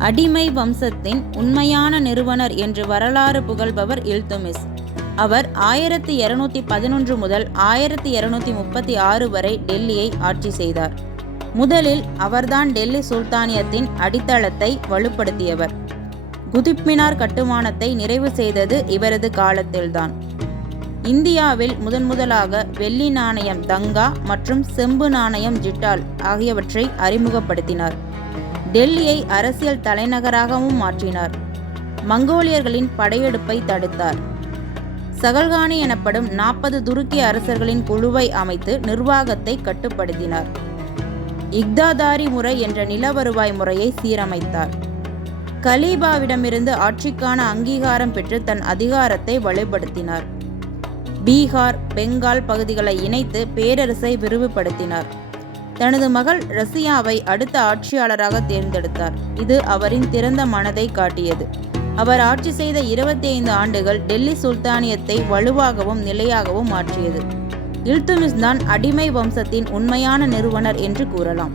அடிமை வம்சத்தின் உண்மையான நிறுவனர் என்று வரலாறு புகழ்பவர் இல்துமிஸ். அவர் 1211 முதல் 1236 வரை டெல்லியை ஆட்சி செய்தார். முதலில் அவர்தான் டெல்லி சுல்தானியத்தின் அடித்தளத்தை வலுப்படுத்தியவர். குதுப் கட்டுமானத்தை நிறைவு செய்தது இவரது காலத்தில்தான். இந்தியாவில் முதன்முதலாக வெள்ளி நாணயம் தங்கா மற்றும் செம்பு நாணயம் ஜிட்டால் ஆகியவற்றை அறிமுகப்படுத்தினார். டெல்லியை அரசியல் தலைநகராகவும் மாற்றினார். மங்கோலியர்களின் படையெடுப்பை தடுத்தார். சகல்கானி எனப்படும் 40 துருக்கி அரசர்களின் குழுவை அமைத்து நிர்வாகத்தை கட்டுப்படுத்தினார். இக்தாதாரி முறை என்ற நில வருவாய் முறையை சீரமைத்தார். கலீபாவிடமிருந்து ஆட்சிக்கான அங்கீகாரம் பெற்று தன் அதிகாரத்தை வலுப்படுத்தினார். பீகார், பெங்கால் பகுதிகளை இணைத்து பேரரசை விரிவுபடுத்தினார். தனது மகள் ரசியாவை அடுத்த ஆட்சியாளராக தேர்ந்தெடுத்தார். இது அவரின் திறந்த மனதை காட்டியது. அவர் ஆட்சி செய்த 25 ஆண்டுகள் டெல்லி சுல்தானியத்தை வலுவாகவும் நிலையாகவும் மாற்றியது. இல்துமிஸ் தான் அடிமை வம்சத்தின் உண்மையான நிறுவனர் என்று கூறலாம்.